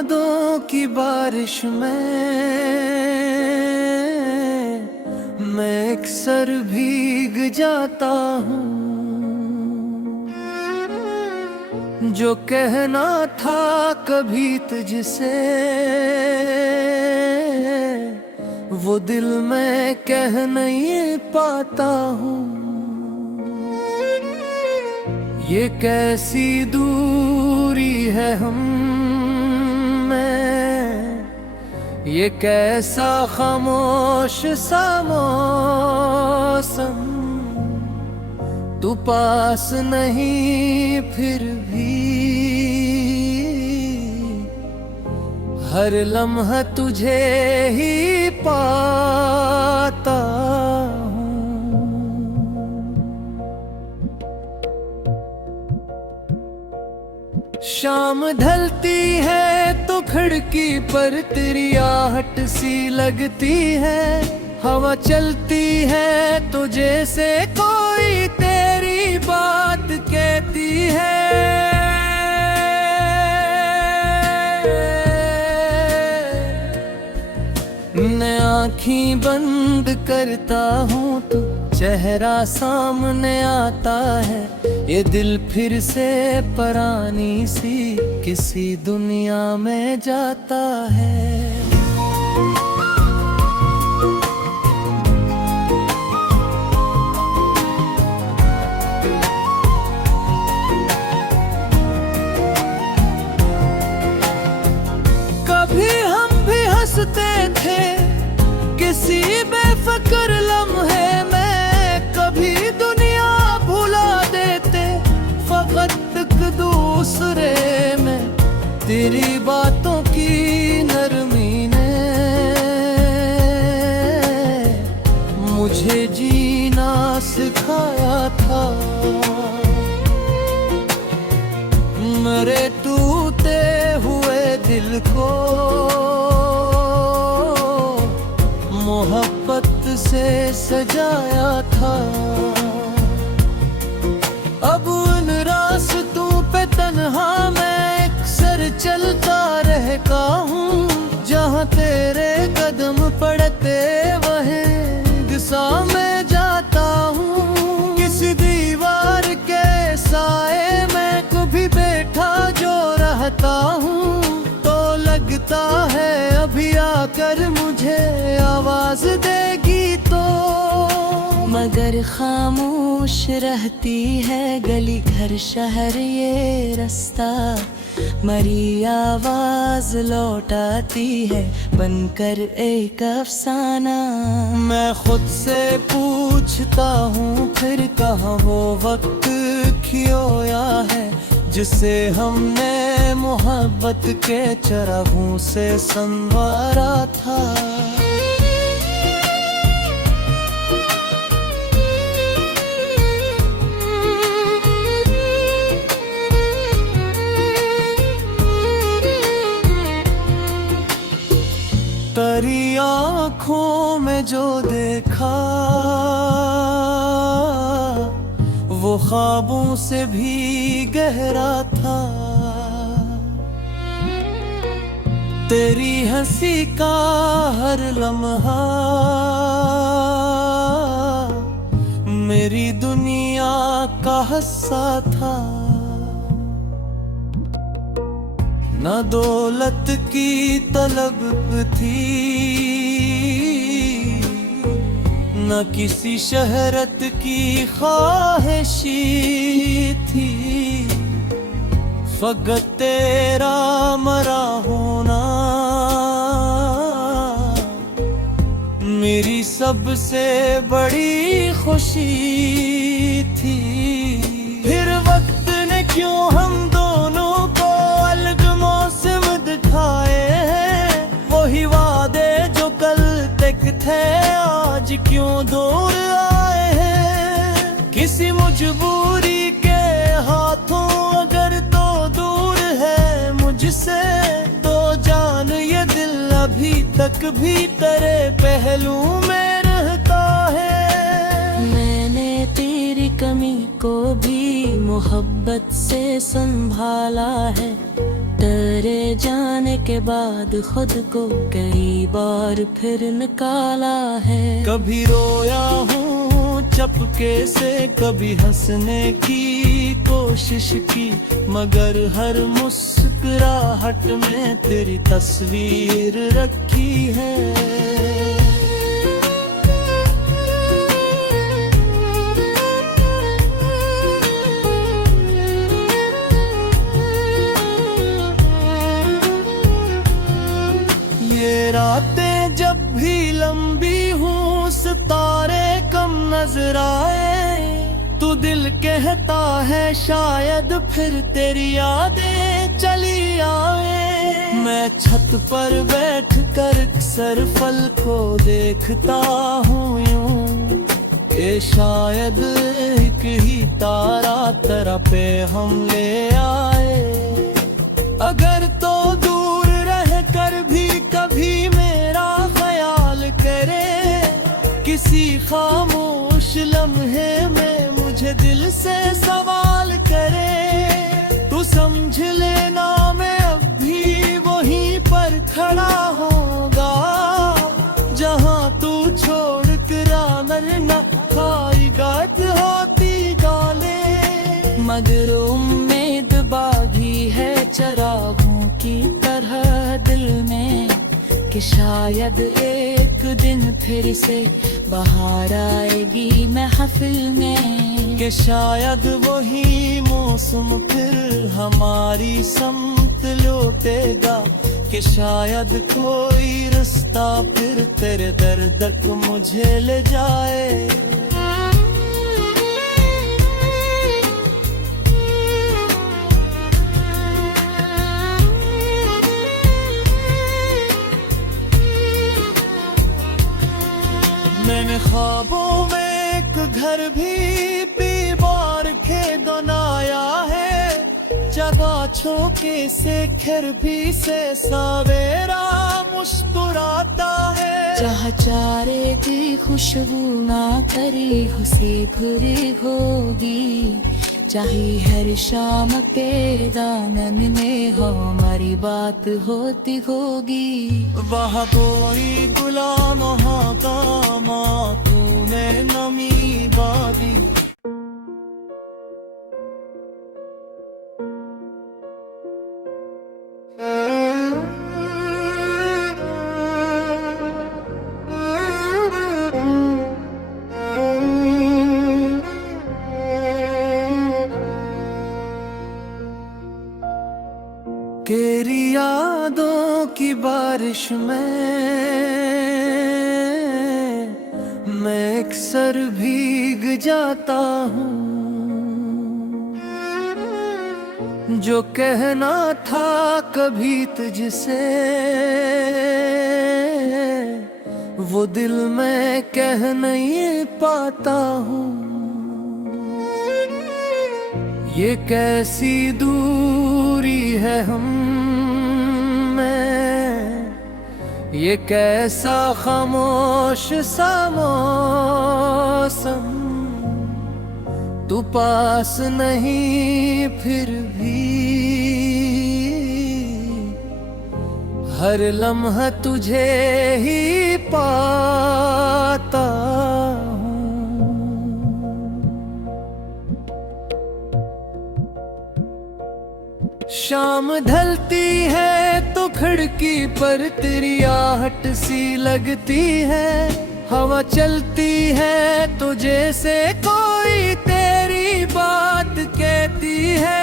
यादों की बारिश में मैं अक्सर भीग जाता हूँ। जो कहना था कभी तुझसे वो दिल में कह नहीं पाता हूँ। ये कैसी दूरी है हम में, ये कैसा खामोश सा मौसम। तू पास नहीं फिर भी हर लम्हा तुझे ही पाता हूँ। शाम ढलती है तो खिड़की पर तेरी आहट सी लगती है। हवा चलती है तो जैसे कोई तेरी बात कहती है। मैं आँखें बंद करता हूँ तो चेहरा सामने आता है। ये दिल फिर से परानी सी किसी दुनिया में जाता है। कभी हम भी हंसते थे किसी बेफिक्र लम्हे में, कभी दुनिया भुला देते फकत एक दूसरे में। तेरी बातों की नरमी ने मुझे जीना सिखाया था। मेरे टूटे हुए दिल को मोहब्बत से सजाया था। अब उन रास्तों पे तन्हा मैं अक्सर चलता रहता हूँ। जहाँ तेरे कदम पड़ते वहीं दिशा में जाता हूँ। किसी दीवार के साए में कभी बैठा जो रहता हूँ तो लगता है अभी आकर मुझे आवाज देगी तो। मगर खामोश रहती है गली घर शहर ये रास्ता। मरी आवाज लौटाती है बनकर एक अफसाना। मैं खुद से पूछता हूँ फिर कहाँ वो वक्त खोया है जिसे हमने मोहब्बत के चरागों से संवारा था। तेरी आँखों में जो देखा वो ख्वाबों से भी गहरा था। तेरी हंसी का हर लम्हा मेरी दुनिया का हिस्सा था। न दौलत की तलब थी न किसी शहरत की ख्वाहिशी थी। फकत तेरा मरा होना मेरी सबसे बड़ी खुशी थी। फिर वक्त ने क्यों हम दोनों को अलग मौसम दिखाए हैं। वही वादे जो कल तक थे आज क्यों दूर आए हैं। किसी मजबूरी के हाथों अगर तो दूर है मुझसे तो जान ये दिल अभी तक भी तेरे पहलू में रहता है। मैंने तेरी कमी को भी मोहब्बत से संभाला है। डरे जाने के बाद खुद को कई बार फिर निकाला है। कभी रोया हूँ चपके से, कभी हंसने की कोशिश की, मगर हर मुस्कुराहट में तेरी तस्वीर रखी है। रातें जब भी लंबी हूँ, सितारे कम नजर आए, तू दिल कहता है शायद फिर तेरी यादें चली आए। मैं छत पर बैठ कर अक्सर फल को देखता हूँ यूं कि शायद एक ही तारा तरह पे हम ले आए। अगर तो दूर रह कर भी कभी मेरा ख्याल करे, किसी खामोश लम्हे में मुझे दिल से सवाल करे, तू समझ लेना मैं अब भी वहीं पर खड़ा होगा, जहाँ तू छोड़ कर आमर न खाएगा होती गाले। मगर उम्मीद बागी है चरागों की तरह दिल में, कि शायद एक दिन फिर से बाहर आएगी महफिल में, कि शायद वही मौसम फिर हमारी समत लौटेगा, कि शायद कोई रास्ता फिर तेरे दर तक मुझे ले जाए। मैंने ख्वाबों में एक घर भी दीवार के बनाया है, जगह छोके से खिड़की से सवेरा मुस्कुराता है। जहाँ चारे की खुशबू ना करी हुसी भरी होगी, चाहे हर शाम के दामन में हमारी बात होती होगी। वहाँ कोई गुलाम हाकामा तूने नमी बादी। तेरी यादों की बारिश में मैं अक्सर भीग जाता हूँ, जो कहना था कभी तुझसे वो दिल में कह नहीं पाता हूँ। ये कैसी दूरी है हम में, ये कैसा खामोश सा मौसम, तू पास नहीं फिर भी हर लम्हा तुझे ही पाता हूँ। शाम ढलती है तो खिड़की पर तेरी आहट सी लगती है, हवा चलती है तो जैसे कोई तेरी बात कहती है।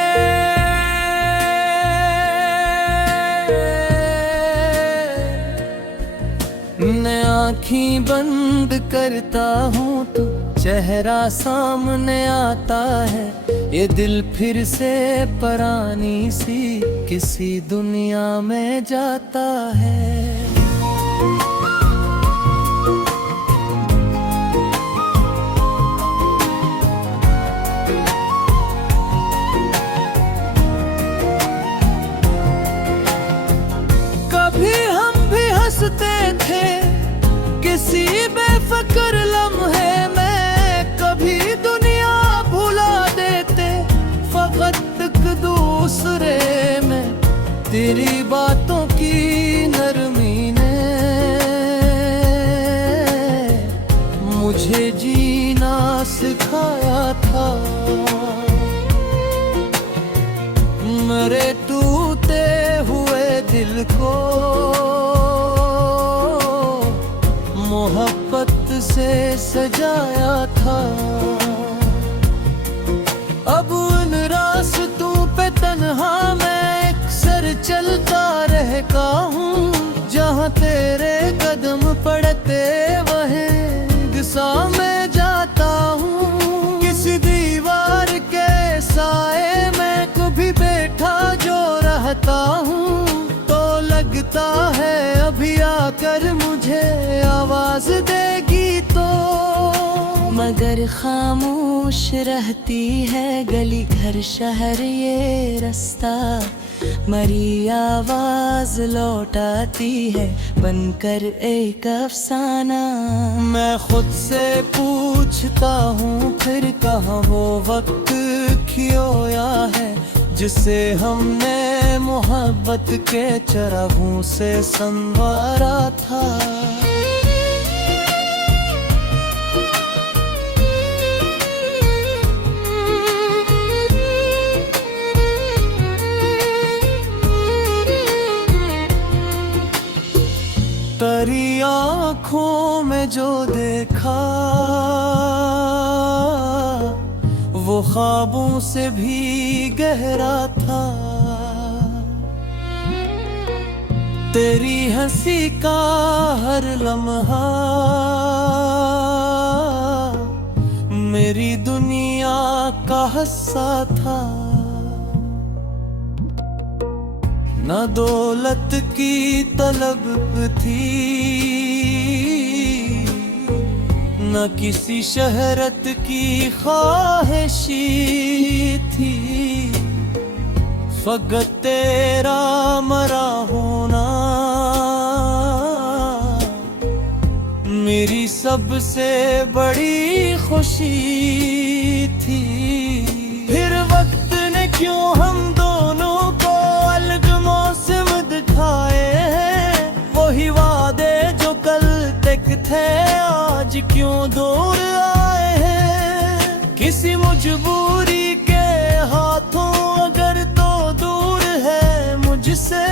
मैं आँखें बंद करता हूँ तो चेहरा सामने आता है, ये दिल फिर से परानी सी किसी दुनिया में जाता है। कभी हम भी हंसते थे किसी बेफिक्र लम्हे में, कभी दुनिया भुला देते फकत एक दूसरे में तेरी बातों की नरमी ने मुझे जीना सिखाया था। मेरे टूटे हुए दिल को मोहब्बत से सजाया था। अब उन रास्तों पे तन्हा मैं अक्सर चलता रहता हूँ, जहाँ तेरे कदम पड़ते वहीं दिशा में जाता हूँ। किसी दीवार के साए में कभी बैठा जो रहता हूँ, तो लगता है अभी आकर मुझे आवाज देगी तो। मगर खामोश रहती है गली घर शहर ये रास्ता, मरी आवाज लौटाती है बनकर एक अफसाना। मैं खुद से पूछता हूँ फिर कहाँ वो वक्त खोया है, जिसे हमने मोहब्बत के चरागों से संवारा था। तेरी आँखों में जो देखा वो ख्वाबों से भी गहरा था। तेरी हंसी का हर लम्हा मेरी दुनिया का हिस्सा था। न दौलत की तलब थी, न किसी शहरत की ख्वाहिशी थी, फकत तेरा मरा होना मेरी सबसे बड़ी खुशी थी। फिर वक्त ने क्यों हम दोनों को अलग मौसम दिखाए हैं, वही वादे जो कल तक थे आज क्यों दूर आए हैं। किसी मजबूरी के हाथों अगर तो दूर है मुझसे,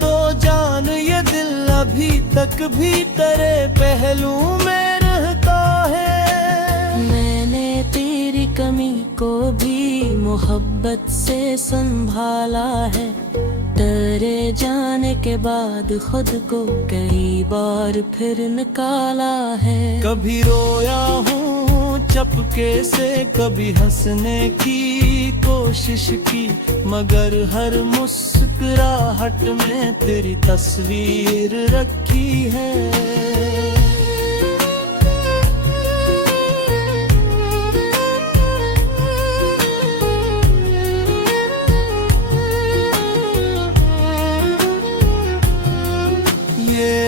तो जान ये दिल अभी तक भी तेरे पहलू में रहता है। मैंने तेरी कमी को भी मोहब्बत से संभाला है, तेरे जाने के बाद खुद को कई बार फिर निकाला है। कभी रोया हूँ चपके से, कभी हंसने की कोशिश की, मगर हर मुस्कुराहट में तेरी तस्वीर रखी है।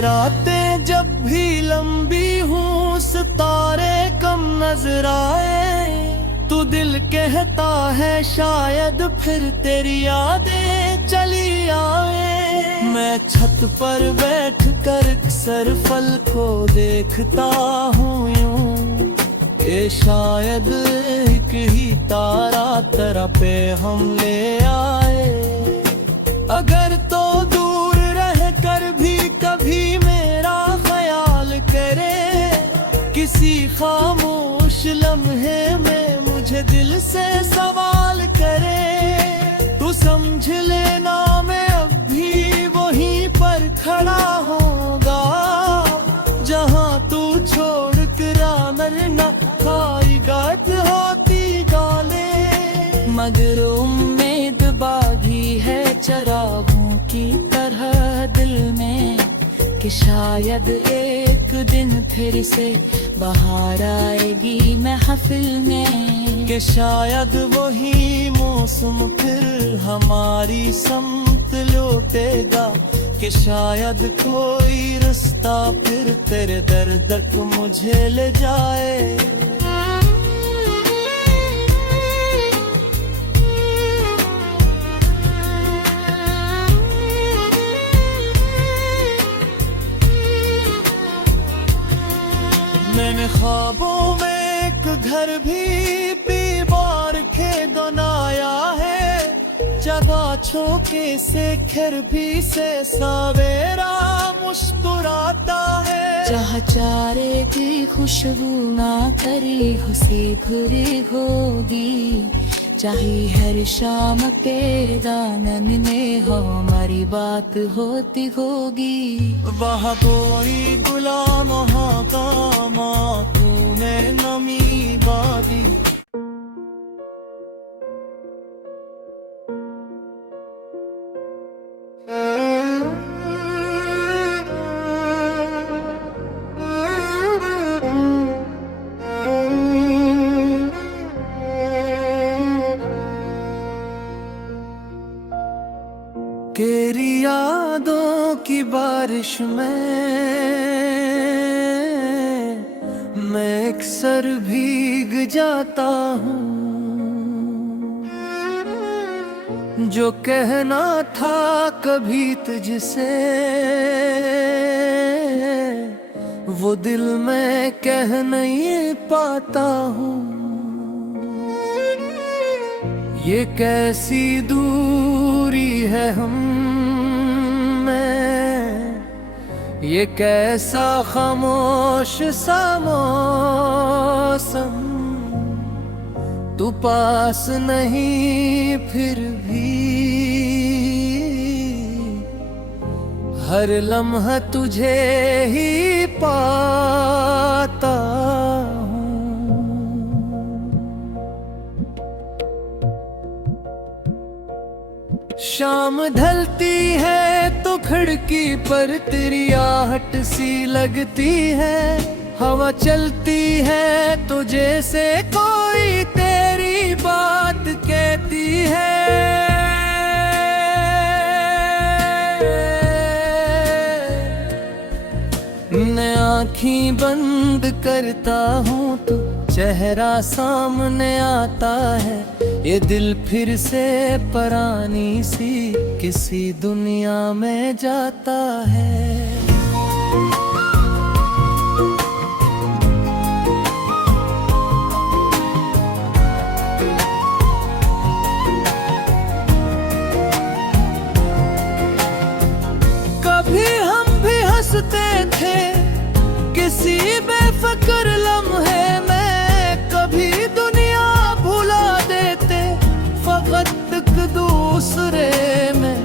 रातें जब भी लंबी हूँ सितारे कम नजर आए, तू दिल कहता है शायद फिर तेरी यादें चली आए। मैं छत पर बैठ कर अक्सर फल को देखता हूँ यूं, ये शायद एक ही तारा तरह पे हम ले आए। अगर तो दूर रह कर भी कभी मेरा ख्याल करे, किसी खामोश लम्हे में मुझे दिल से सवाल करे, तू समझ लेना मैं अब भी वहीं पर खड़ा होगा, जहाँ तू छोड़ कर मरना खाएगा होती गाले। मगर उम्मीद बागी है चरागों की तरह दिल में, कि शायद एक दिन फिर से बाहर आएगी महफिल में, कि शायद वही मौसम फिर हमारी समत लौटेगा, कि शायद कोई रास्ता फिर तेरे दर तक मुझे ले जाए। कर भी बीमार खे दोनाया है जगा छोके से खिर भी से सवेरा मुस्कुराता है चाह चारे की खुशबू ना करी हुसी घुरी होगी चाहे हर शाम के दानन में हो हमारी बात होती होगी वहाँ कोई गुलाम वहाँ काम तूने नमी बादी तेरी यादों की बारिश में मैं अक्सर भीग जाता हूँ जो कहना था कभी तुझसे वो दिल में कह नहीं पाता हूँ ये कैसी दूरी है हम में ये कैसा खामोश सा मौसम तू पास नहीं फिर भी हर लम्हा तुझे ही पाता शाम ढलती है तो खिड़की पर तेरी आहट सी लगती है हवा चलती है तो जैसे कोई तेरी बात कहती है मैं आँखें बंद करता हूँ तो चेहरा सामने आता है ये दिल फिर से परानी सी किसी दुनिया में जाता है कभी हम भी हंसते थे किसी बेफिक्र लम्हे में कभी दुनिया भुला देते फकत एक दूसरे में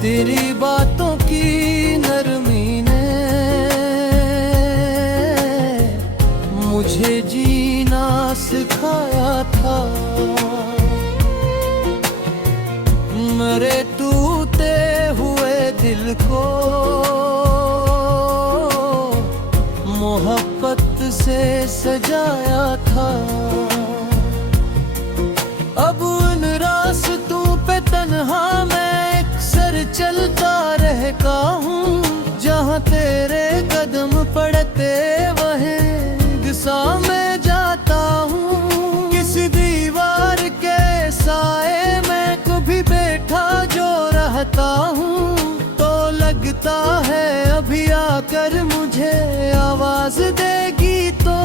तेरी बातों की नरमी ने मुझे जीना सिखाया था मेरे टूटे हुए दिल को मोहब्बत से सजाया था अब उन रास्तों पे तन्हा मैं अक्सर चलता रहता हूँ जहाँ तेरे कदम पड़ते वहीं दिशा में जाता हूँ किसी दीवार के साए में कभी बैठा जो रहता हूँ तो लगता है अभी आकर मुझे आवाज देगी तो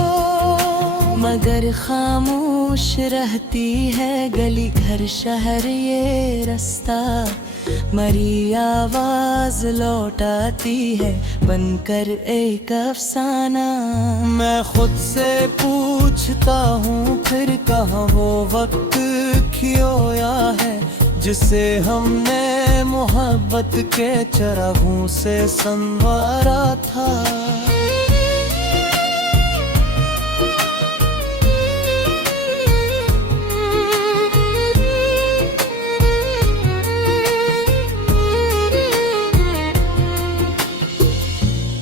मगर खामोश रहती है गली घर शहर ये रास्ता मरी आवाज लौटाती है बनकर एक अफसाना मैं खुद से पूछता हूँ फिर कहाँ वो वक्त खोया है जिसे हमने मोहब्बत के चरागों से संवारा था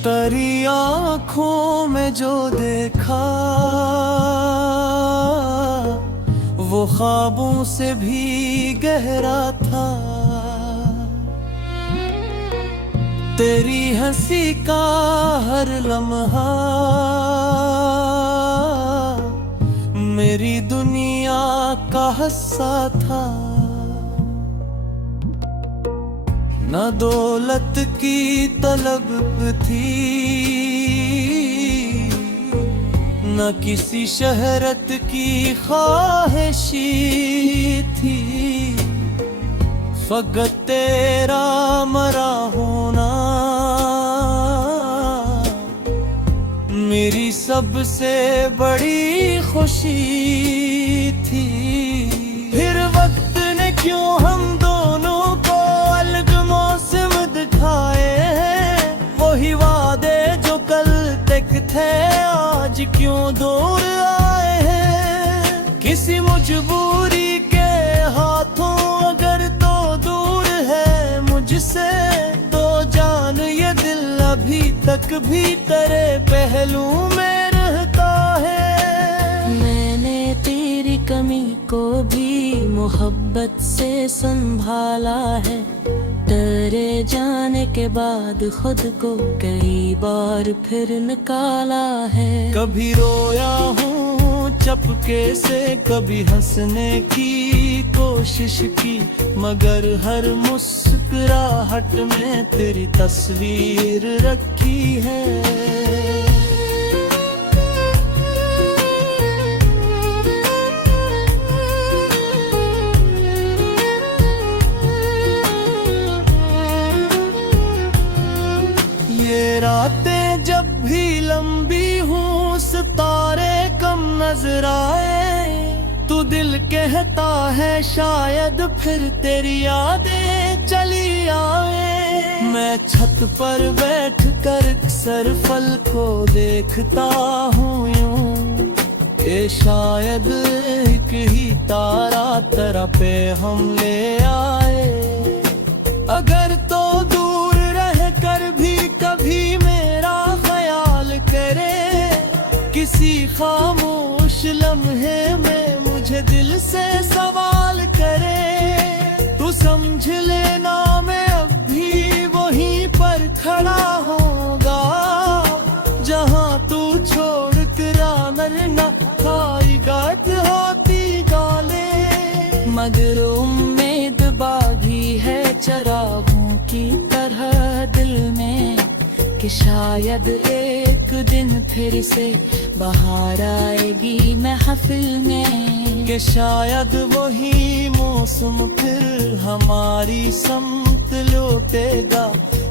तेरी आँखों में जो देखा वो ख्वाबों से भी गहरा था तेरी हंसी का हर लम्हा मेरी दुनिया का हिस्सा था न दौलत की तलब थी न किसी शहरत की ख्वाहिशी थी, फकत तेरा मरा होना मेरी सबसे बड़ी खुशी थी। फिर वक्त ने क्यों हम दोनों को अलग मौसम दिखाए हैं, वही वादे जो कल तक थे आज क्यों दूर आए हैं। किसी मजबूरी के हाथों अगर तो दूर है मुझसे, तो जान ये दिल अभी तक भी तेरे पहलू में रहता है। मैंने तेरी कमी को भी मोहब्बत से संभाला है, तेरे जाने के बाद खुद को कई बार फिर निकाला है। कभी रोया हूँ चपके से, कभी हंसने की कोशिश की, मगर हर मुस्कुराहट में तेरी तस्वीर रखी है। ये रातें जब भी लंबी हूँ सितारे कम नजर आए, तू दिल कहता है शायद फिर तेरी यादें चली आए। मैं छत पर बैठ कर अक्सर फल को देखता हूँ यूं, ये शायद एक ही तारा तरह पे हम ले आए। अगर तो दूर रह कर भी कभी मेरा ख्याल करे, किसी खामोश लम्हे में मुझे दिल से सवाल करे, तू समझ लेना मैं अब भी वहीं पर खड़ा होगा, जहां तू छोड़ कर आनर न खाएगा होती गाले। मगर उम्मीद बागी है चरागों की तरह दिल में, कि शायद एक दिन फिर से बाहर आएगी महफिल में, कि शायद वही मौसम फिर हमारी समत लौटेगा,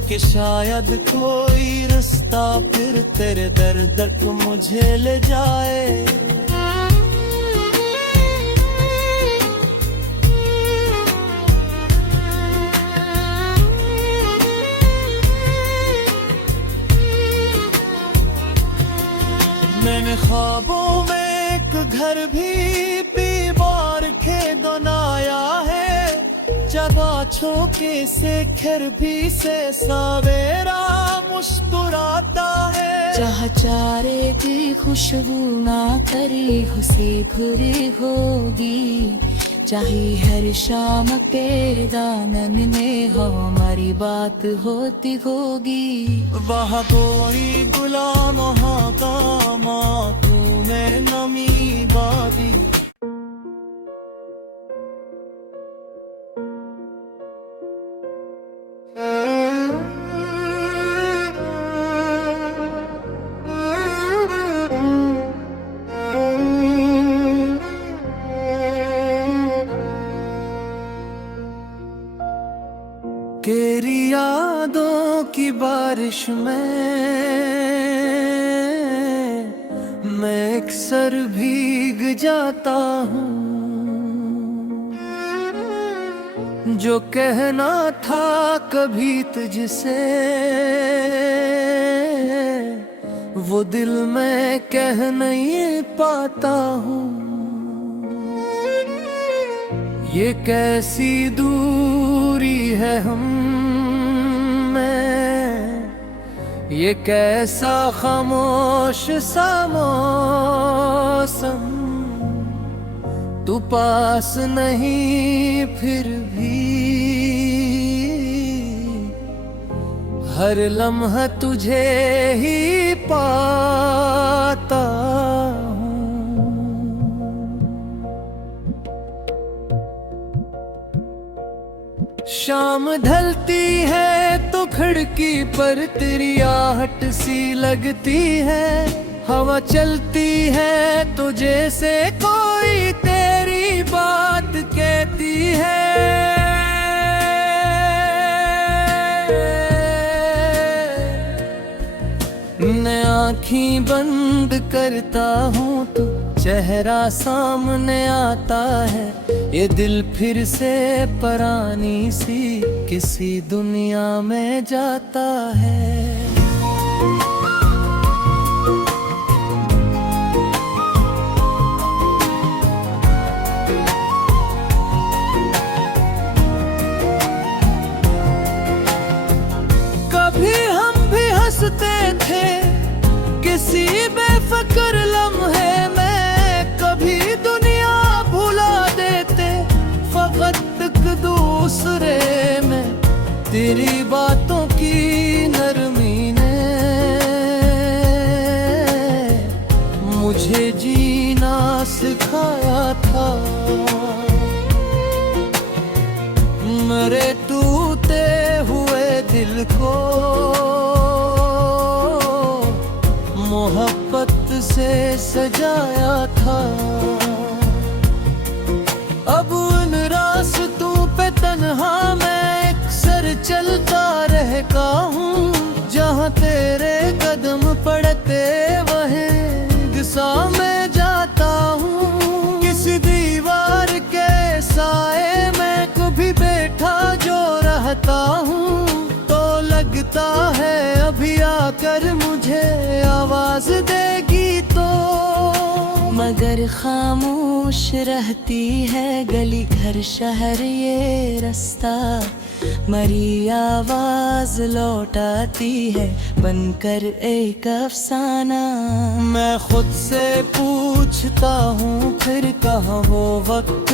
कि शायद कोई रास्ता फिर तेरे दर तक मुझे ले जाए। मैंने ख्वाबों में एक घर भी दीवार के बनाया है, जगह छोके से खिड़की से सवेरा मुस्कुराता है। जहाँ चारे की खुशबू ना करी हुसी घुरी होगी, चाहे हर शाम के दामन में हमारी बात होती होगी। वहाँ कोई गुलाम का तूने नमी बादी, तेरी यादों की बारिश में मैं अक्सर भीग जाता हूँ, जो कहना था कभी तुझसे वो दिल में कह नहीं पाता हूँ। ये कैसी दूरी है हम में, ये कैसा खामोश सा मौसम, तू पास नहीं फिर भी हर लम्हा तुझे ही पाता हूँ। शाम ढलती है तो खिड़की पर तेरी आहट सी लगती है, हवा चलती है तो जैसे कोई तेरी बात कहती है। मैं आँखें बंद करता हूँ तो चेहरा सामने आता है। ये दिल फिर से परानी सी किसी दुनिया में जाता है। कभी हम भी हंसते थे किसी बेफिक्र लम्हे में, कभी दुनिया भुला देते फकत एक दूसरे में। तेरी बातों की नरमी ने मुझे जीना सिखाया था। मेरे टूटे हुए दिल को मोहब्बत से सजाया था। अब उन रास्तों पे तन्हा मैं अक्सर चलता रहता हूँ, जहाँ तेरे कदम पड़ते वहीं दिशा में जाता हूँ। किसी दीवार के साए में कभी बैठा जो रहता हूँ, तो लगता है अभी आकर मुझे आवाज देगी तो। मगर खामोश रहती है गली घर शहर ये रास्ता, मरी आवाज लौटाती है बनकर एक अफसाना। मैं खुद से पूछता हूँ फिर कहाँ वो वक्त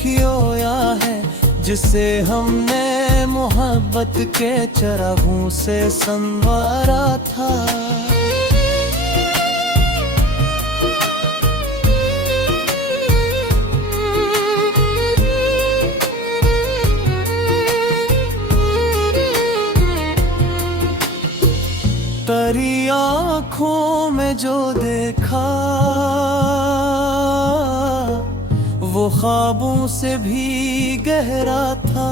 खोया है, जिसे हमने मोहब्बत के चरागों से संवारा था। तेरी आँखों में जो देखा वो ख्वाबों से भी गहरा था।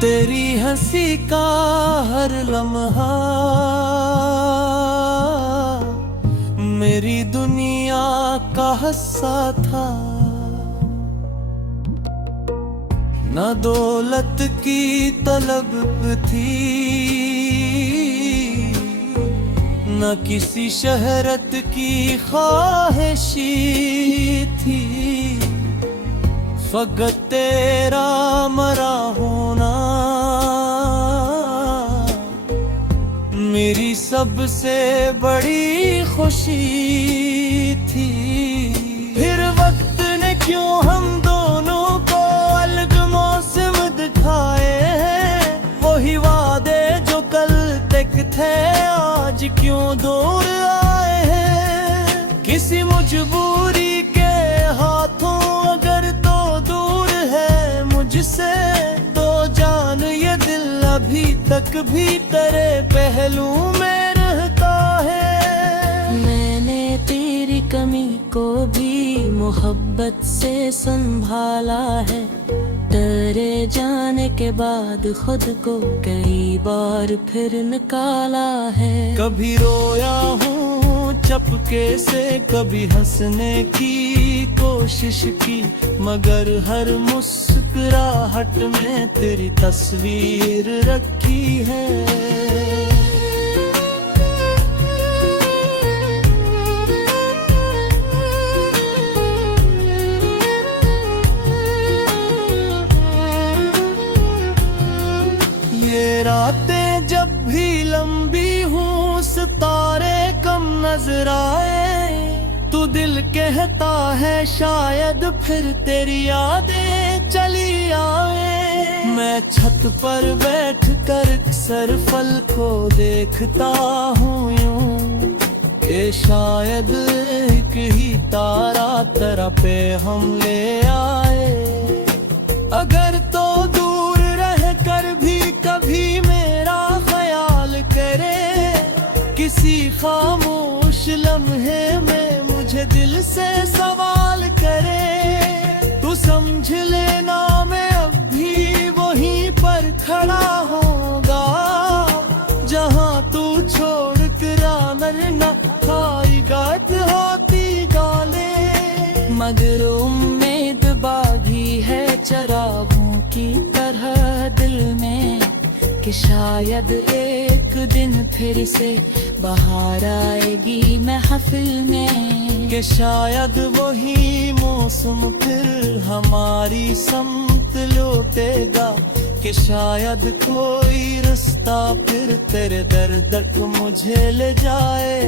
तेरी हंसी का हर लम्हा मेरी दुनिया का हिस्सा था। न दौलत की तलब थी न किसी शहरत की ख्वाहिशी थी, फकत तेरा मरा होना मेरी सबसे बड़ी खुशी थी। फिर वक्त ने क्यों हम दोनों को अलग मौसम दिखाए हैं, वही वादे जो कल तक थे आज क्यों दूर आए हैं। किसी मजबूरी के हाथों अगर तो दूर है मुझसे, तो जान ये दिल अभी तक भी तेरे पहलू में रहता है। मैंने तेरी कमी को भी मोहब्बत से संभाला है, डरे जाने के बाद खुद को कई बार फिर निकाला है। कभी रोया हूँ चपके से, कभी हंसने की कोशिश की, मगर हर मुस्कुराहट में तेरी तस्वीर रखी है। ये रातें जब भी लंबी हूँ सितारे कम नजर आए, तू दिल कहता है शायद फिर तेरी यादें चली आए। मैं छत पर बैठ कर अक्सर फल को देखता हूँ यूं कि शायद एक ही तारा तरह पे हम ले आए। अगर तो दूर रह कर भी कभी मेरा ख्याल करे, खामोश लम्हे में मुझे दिल से सवाल करे, तू समझ लेना मैं अब भी वहीं पर खड़ा होगा जहां तू छोड़ कर मरना खाएगा होती गाले। मगर उम्मीद बागी है चरागों की तरह दिल में, कि शायद एक दिन फिर से बाहर आएगी महफिल में, कि शायद वही मौसम फिर हमारी समत लौटेगा, कि शायद कोई रास्ता फिर तेरे दर तक मुझे ले जाए।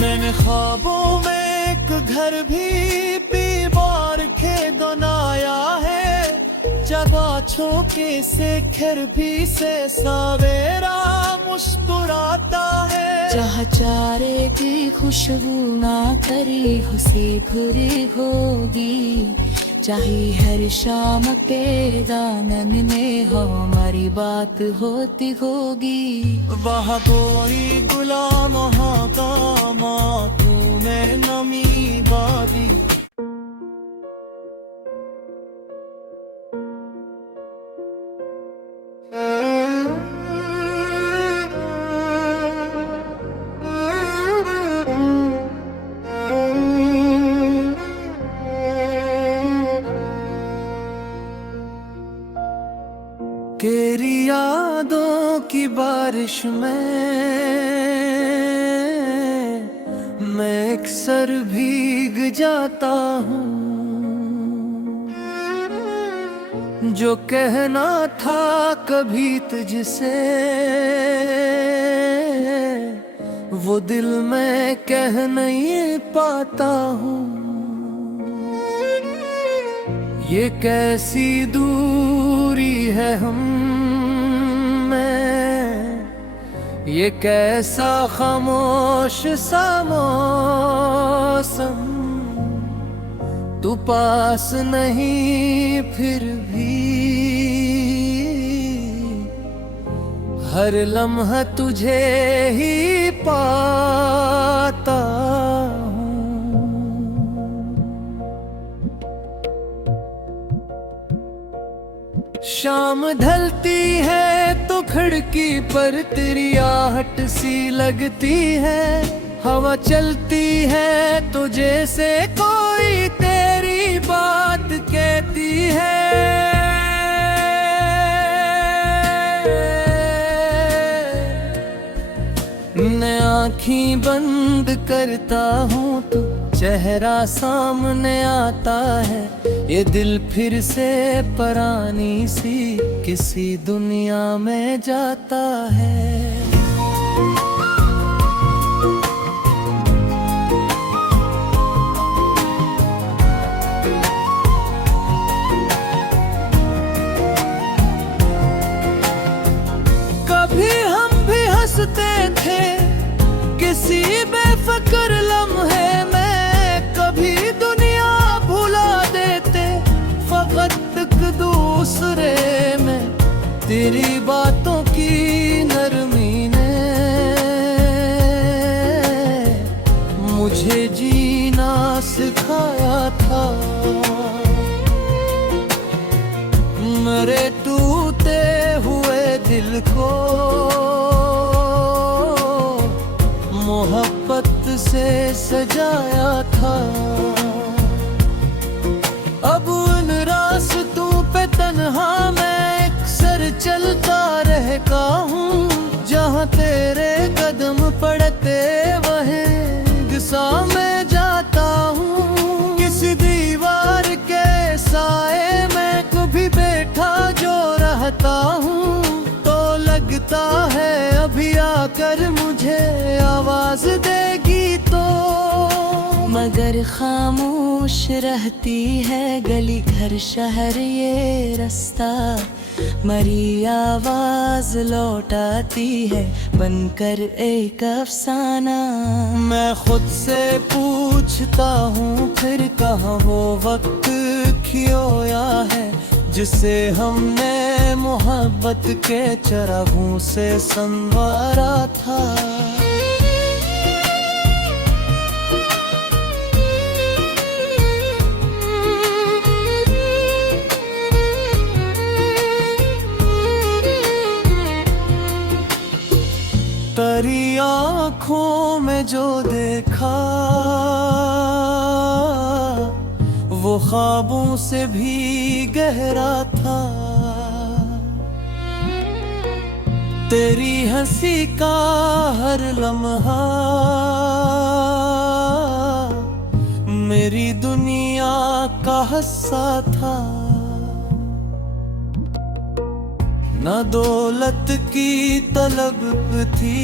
मैंने ख्वाबों में एक घर भी दीवार के बनाया है, जगह छोके से खिर भी से सवेरा मुस्कुराता है। जहाँ चारे की खुशबू ना करी हुसी भरी होगी, चाहे हर शाम के दामन में हमारी बात होती होगी। वहाँ कोई गुलाम हकामा तूने नमी बादी, तेरी यादों की बारिश में मैं अक्सर भीग जाता हूँ, जो कहना था कभी तुझसे वो दिल में कह नहीं पाता हूँ। ये कैसी दूरी है हम में, ये कैसा खामोश सा मौसम, तू पास नहीं फिर भी हर लम्हा तुझे ही पाता हूँ। शाम ढलती है तो खिड़की पर तेरी आहट सी लगती है, हवा चलती है तो जैसे कोई तेरी बात कहती है। मैं आँखें बंद करता हूँ तो चेहरा सामने आता है, ये दिल फिर से परानी सी किसी दुनिया में जाता है। कभी हम भी हंसते थे किसी बेफिक्र लम्हे में, कभी दुनिया भुला देते फकत एक दूसरे में। तेरी बातों की नरमी ने मुझे जीना सिखाया था, मेरे टूटे हुए दिल को मोहब्बत से सजाया था। अब उन रास्तों पे तन्हा मैं अक्सर चलता रहता हूँ, जहाँ तेरे कदम पड़ते वहीं दिशा में जाता हूँ। किसी दीवार के साए में कभी बैठा जो रहता हूँ, तो लगता है अभी आकर मुझे आवाज देगी तो मगर खामोश रहती है गली घर शहर ये रास्ता, मरी आवाज लौटाती है बनकर एक अफसाना। मैं खुद से पूछता हूँ फिर कहाँ वो वक्त खियोया है, जिसे हमने मोहब्बत के चरागों से संवारा था। तेरी आँखों में जो देखा वो ख्वाबों से भी गहरा था। तेरी हंसी का हर लम्हा मेरी दुनिया का हिस्सा था। न दौलत की तलब थी,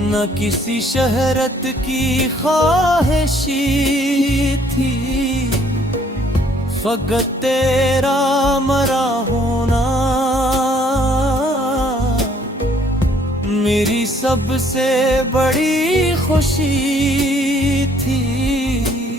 न किसी शहरत की ख्वाहिशी थी, फकत तेरा मरा होना मेरी सबसे बड़ी खुशी थी।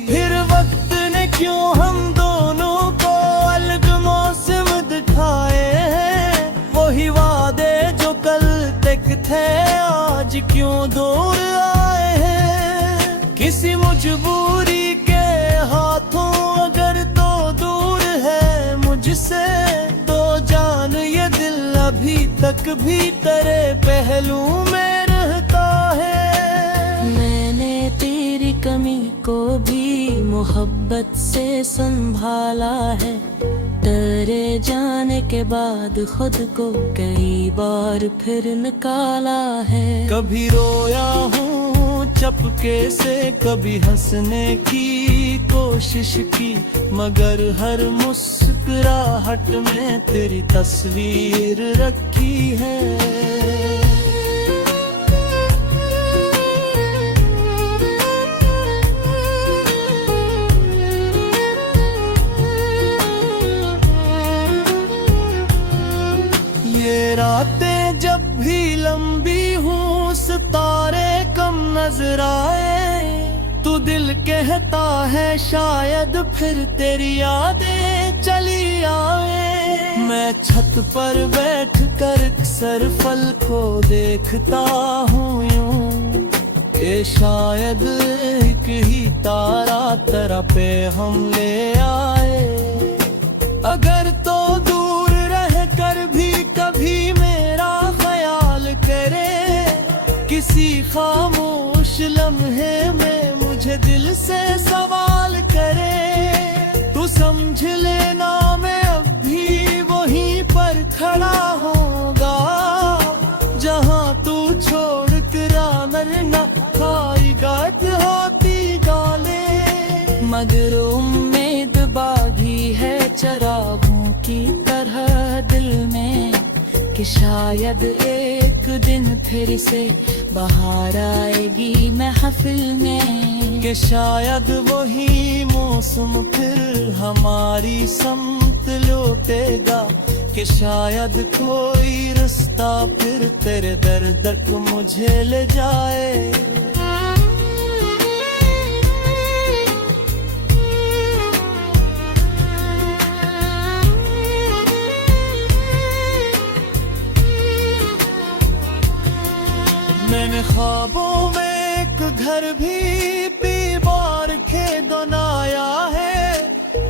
फिर वक्त ने क्यों हम दोनों को अलग मौसम दिखाए हैं, वही वादे जो कल तक थे आज क्यों दूर आए हैं। किसी मजबूरी के हाथों अगर तो दूर है मुझसे, तो जान ये दिल अभी तक भी तेरे पहलू में रहता है। मैंने तेरी कमी को भी मोहब्बत से संभाला है, डरे जाने के बाद खुद को कई बार फिर निकाला है। कभी रोया हूँ चपके से, कभी हंसने की कोशिश की, मगर हर मुस्कुराहट में तेरी तस्वीर रखी है। ये रातें जब भी लंबी हूँ सितारे कम नजर आए, तू दिल कहता है शायद फिर तेरी यादें चली आए। मैं छत पर बैठ कर अक्सर फल को देखता हूँ यूं कि शायद एक ही तारा तेरा पे हम ले आए। अगर तो दूर रह कर भी कभी मेरा ख्याल करे, किसी खामोश लम्हे में मुझे दिल से सवाल करे, तू समझ लेना मैं अब भी वहीं पर खड़ा होगा, जहाँ तू छोड़ कर मरना खाएगा होती गाले। मगर उम्मीद बागी है चरागों की तरह दिल में, कि शायद एक दिन फिर से बाहर आएगी महफिल में, कि शायद वही मौसम फिर हमारी समत लौटेगा, कि शायद कोई रास्ता फिर तेरे दर तक मुझे ले जाए। मैंने ख्वाबों में एक घर भी दीवार के बनाया है,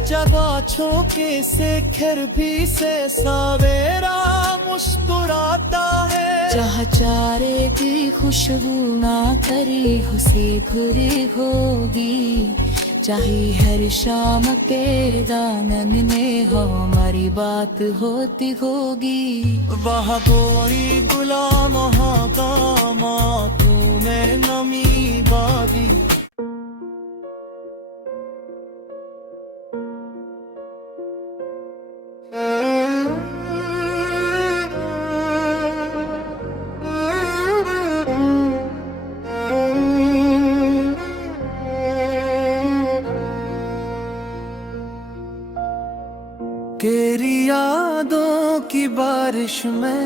जगह छोके से खिर भी से सवेरा मुस्कुराता है। चाह चारे की खुशबू ना करी हुसी घुरी होगी, चाहे हर शाम के दामन में हो हमारी बात होती होगी। वहाँ कोई गुलाम हकामा तूने नमी बादी। तेरी यादों की बारिश में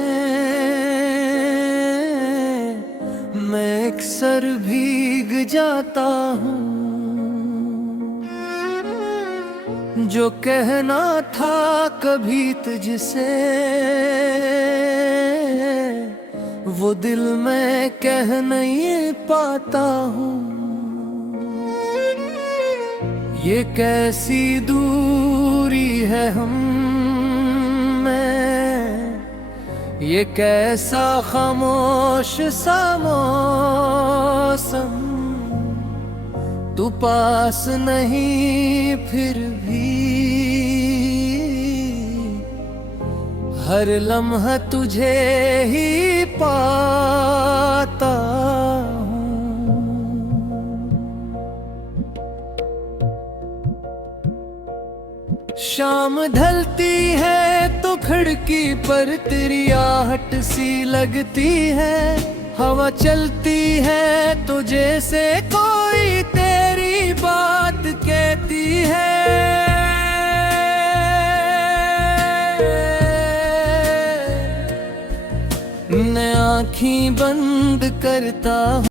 मैं अक्सर भीग जाता हूँ। जो कहना था कभी तुझसे वो दिल में कह नहीं पाता हूँ। ये कैसी दूरी है हम में, ये कैसा खामोश सा मौसम। तू पास नहीं फिर भी हर लम्हा तुझे ही पाता हूँ। शाम ढलती है तो खिड़की पर तेरी आहट सी लगती है। हवा चलती है तो जैसे कोई तेरी बात कहती है। मैं आँखें बंद करता हूँ